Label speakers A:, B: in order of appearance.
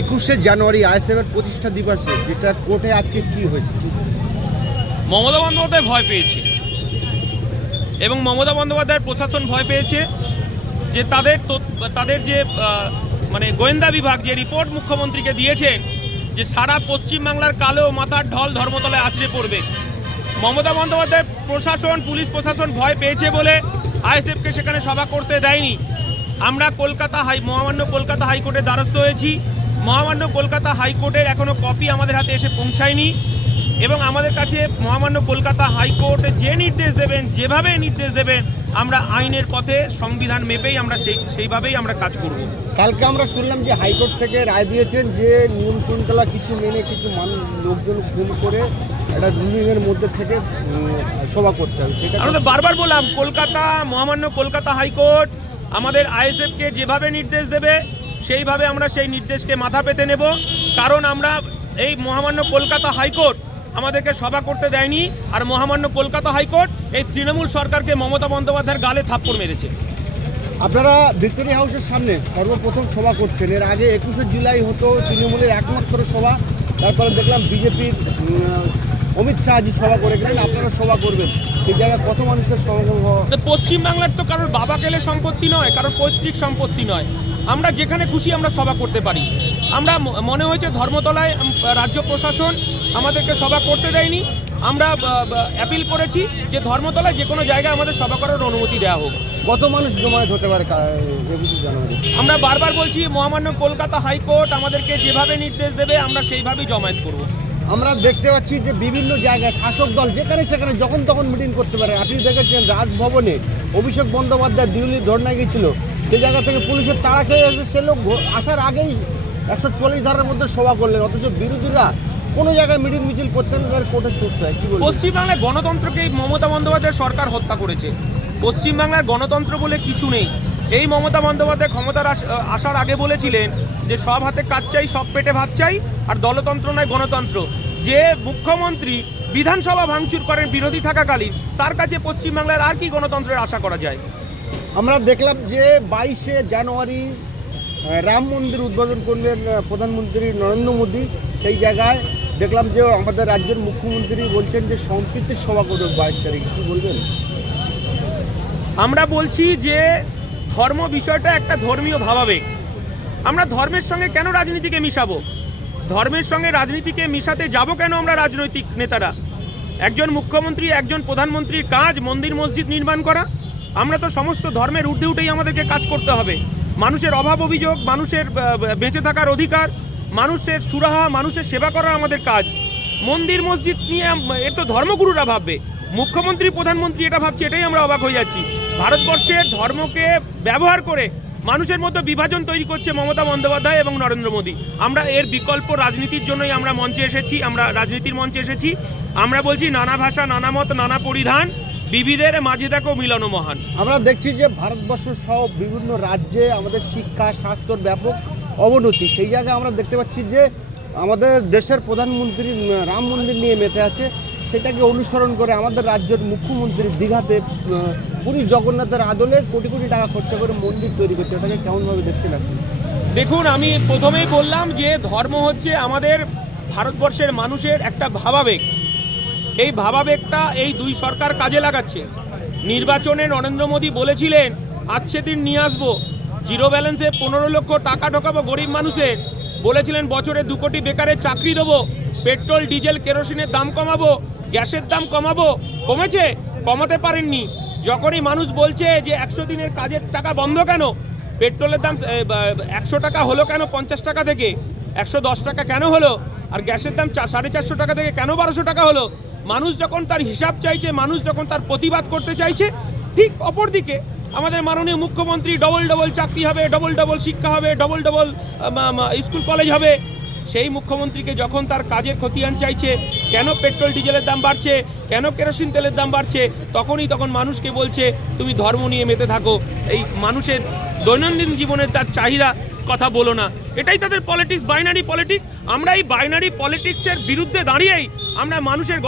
A: একুশে জানুয়ারি আইএসএফের প্রতিষ্ঠা দিবসে যেটা কোর্টে আজকে কি হয়েছে?
B: মমতা বন্দ্যোপাধ্যায় ভয় পেয়েছে। এবং মমতা বন্দ্যোপাধ্যায়ের প্রশাসন ভয় পেয়েছে যে তাদের তাদের যে মানে গোয়েন্দা বিভাগ যে রিপোর্ট মুখ্যমন্ত্রীকে দিয়েছেন যে সারা পশ্চিমবাংলার কালো মাথার ঢল ধর্মতলায় আছড়ে পড়বে। মমতা বন্দ্যোপাধ্যায়ের প্রশাসন পুলিশ প্রশাসন ভয় পেয়েছে বলে আইএসএফকে সেখানে সভা করতে দেয়নি। আমরা কলকাতা হাই, মহামান্য কলকাতা হাইকোর্টের দ্বারস্থ হয়েছি। মহামান্য কলকাতা হাইকোর্টের এখনও কপি আমাদের হাতে এসে পৌঁছায়নি এবং আমাদের কাছে মহামান্য কলকাতা হাইকোর্ট যে নির্দেশ দেবেন, যেভাবে নির্দেশ দেবেন, আমরা আইনের পথে সংবিধান মেপেই আমরা সেই, সেইভাবেই আমরা কাজ করব।
A: কালকে আমরা শুনলাম যে হাইকোর্ট থেকে রায় দিয়েছেন যে নিয়ম শৃঙ্খলা কিছু মেনে কিছু মানুষ লোকজন খুন করে একটা দুদিনের মধ্যে থেকে সভা করতে হবে। সেটা
B: আমরা তো বারবার বললাম কলকাতা মহামান্য কলকাতা হাইকোর্ট আমাদের আইএসএফকে যেভাবে নির্দেশ দেবে সেইভাবে আমরা সেই নির্দেশকে মাথা পেতে নেব। কারণ আমরা এই মহামান্য কলকাতা হাইকোর্ট আমাদেরকে সভা করতে দেয়নি আর মহামান্য কলকাতা হাইকোর্ট এই তৃণমূল সরকারকে মমতা বন্দ্যোপাধ্যায়ের গালে থাপ্পড় মেরেছে।
A: আপনারা ভিক্টোরিয়া হাউসের সামনে সর্বপ্রথম সভা করছেন। এর আগে একুশে জুলাই হতো তৃণমূলের একমাত্র সভা। তারপরে দেখলাম বিজেপির অমিত শাহ শাহজি সভা করে গেলেন আপনারা সভা করবেন। সেই জায়গায় কত মানুষের সমাগম
B: পশ্চিমবাংলার তো কারোর বাবা কেলে সম্পত্তি নয় কারোর পৈতৃক সম্পত্তি নয়। আমরা যেখানে খুশি আমরা সভা করতে পারি। আমরা মনে হয়েছে ধর্মতলায় রাজ্য প্রশাসন আমাদেরকে সভা করতে দেয়নি। আমরা অ্যাপিল করেছি যে ধর্মতলায় যে কোনো জায়গায় আমাদের সভা করার অনুমতি দেওয়া হোক।
A: কত মানুষ জমায়েত হতে পারে
B: আমরা বারবার বলছি মহামান্য কলকাতা হাইকোর্ট আমাদেরকে যেভাবে নির্দেশ দেবে আমরা সেইভাবেই জমায়েত করব।
A: আমরা দেখতে পাচ্ছি যে বিভিন্ন জায়গায় শাসক দল যেখানে সেখানে যখন তখন মিটিং করতে পারে। আপনি দেখেছেন রাজভবনে অভিষেক বন্দ্যোপাধ্যায় দিল্লি ধর্নায় গিয়েছিল। সে জায়গা থেকে পুলিশের তাড়া খেয়ে এসে সে লোক আসার আগেই একশো চল্লিশ ধারার মধ্যে সভা করলেন। অথচ বিরোধীরা কোনো জায়গায় মিটিং মিছিল করতেন তাদের কোর্টে ছুটতে হয়। কি
B: পশ্চিমবাংলায় গণতন্ত্রকেই মমতা বন্দ্যোপাধ্যায় সরকার হত্যা করেছে। পশ্চিমবাংলার গণতন্ত্র বলে কিছু নেই। এই মমতা বন্দ্যোপাধ্যায় ক্ষমতার আসার আগে বলেছিলেন যে সব হাতে কাজ চাই সব পেটে ভাত চাই আর দলতন্ত্র নয় গণতন্ত্র। যে মুখ্যমন্ত্রী বিধানসভা ভাঙচুর করেন বিরোধী থাকাকালীন তার কাছে পশ্চিমবাংলার আর কি গণতন্ত্রের আশা করা যায়?
A: আমরা দেখলাম যে বাইশে জানুয়ারি রাম মন্দির উদ্বোধন করলেন প্রধানমন্ত্রী নরেন্দ্র মোদী। সেই জায়গায় দেখলাম যে আমাদের রাজ্যের মুখ্যমন্ত্রী বলছেন যে সম্প্রীতির সভা করবে বাইশ তারিখ। কি বলবেন?
B: আমরা বলছি যে ধর্ম বিষয়টা একটা ধর্মীয় ভাবাবেগ। আমরা ধর্মের সঙ্গে কেন রাজনীতিকে মিশাবো? ধর্মের সঙ্গে রাজনীতিকে মিশাতে যাব কেন আমরা রাজনৈতিক নেতারা? একজন মুখ্যমন্ত্রী, একজন প্রধানমন্ত্রীর কাজ মন্দির মসজিদ নির্মাণ করা? আমরা তো সমস্ত ধর্মের ঊর্ধ্বে উঠেই আমাদেরকে কাজ করতে হবে। মানুষের অভাব অভিযোগ, মানুষের বেঁচে থাকার অধিকার, মানুষের সুরাহা, মানুষের সেবা করা আমাদের কাজ। মন্দির মসজিদ নিয়ে আম- এ তো ধর্মগুরুরা ভাববে। মুখ্যমন্ত্রী, প্রধানমন্ত্রী এটা ভাবছে, এটাই আমরা অবাক হয়ে যাচ্ছি। ভারতবর্ষের ধর্মকে ব্যবহার করে মানুষের মধ্যে বিভাজন তৈরি করছে মমতা বন্দ্যোপাধ্যায় এবং নরেন্দ্র মোদী। আমরা এর বিকল্প রাজনীতির জন্যই আমরা মঞ্চে এসেছি, আমরা রাজনীতির মঞ্চে এসেছি। আমরা বলছি, নানা ভাষা, নানা মত, নানা পরিধান, বিবিধের মাঝে দেখো মিলন মহান।
A: আমরা দেখছি যে ভারতবর্ষ সহ বিভিন্ন রাজ্যে আমাদের শিক্ষা স্বাস্থ্যর ব্যাপক অবনতি। সেই জায়গায় আমরা দেখতে পাচ্ছি যে আমাদের দেশের প্রধানমন্ত্রী রাম মন্দির নিয়ে মেতে আছে। সেটাকে অনুসরণ করে আমাদের রাজ্যের মুখ্যমন্ত্রী দীঘাতে পুরী জগন্নাথের আদলে কোটি কোটি টাকা খরচা করে মন্দির তৈরি করছে। ওটাকে কেমনভাবে দেখতে লাগছে?
B: দেখুন, আমি প্রথমেই বললাম যে ধর্ম হচ্ছে আমাদের ভারতবর্ষের মানুষের একটা ভাবাবেগ। এই ভাবাবেগটা এই দুই সরকার কাজে লাগাচ্ছে। নির্বাচনে নরেন্দ্র মোদী বলেছিলেন আজকে দিন নিয়ে আসব। জিরো ব্যালেন্সে পনেরো লক্ষ টাকা ঢোকাবো গরিব মানুষের। বলেছিলেন, বছরে দু কোটি বেকারের চাকরি দেবো। পেট্রোল, ডিজেল, কেরোসিনের দাম কমাবো। গ্যাসের দাম কমাবো? কমেছে? কমাতে পারেননি। যখনই মানুষ বলছে যে একশো দিনের কাজের টাকা বন্ধ কেন? পেট্রোলের দাম একশো টাকা হলো কেন পঞ্চাশ টাকা থেকে? একশো দশ টাকা কেন হলো? আর গ্যাসের দাম সাড়ে চারশো টাকা থেকে কেন বারোশো টাকা হলো? মানুষ যখন তার হিসাব চাইছে, মানুষ যখন তার প্রতিবাদ করতে চাইছে, ঠিক অপরদিকে আমাদের মাননীয় মুখ্যমন্ত্রী, ডবল ডবল চাকরি হবে, ডবল ডবল শিক্ষা হবে, ডবল ডবল স্কুল কলেজ হবে। সেই মুখ্যমন্ত্রীকে যখন তার কাজের খতিয়ান চাইছে, কেন পেট্রোল, ডিজেলের দাম বাড়ছে, কেন কেরোসিন তেলের দাম বাড়ছে, তখনই তখন মানুষকে বলছে, তুমি ধর্ম নিয়ে মেতে থাকো। এই মানুষের দৈনন্দিন জীবনের তার চাহিদা কথা বলো না। এটাই তাদের পলিটিক্স বাইনারি পলিটিক্স আমরা এই বাইনারি পলিটিক্সের বিরুদ্ধে দাঁড়িয়েই আমরা মানুষের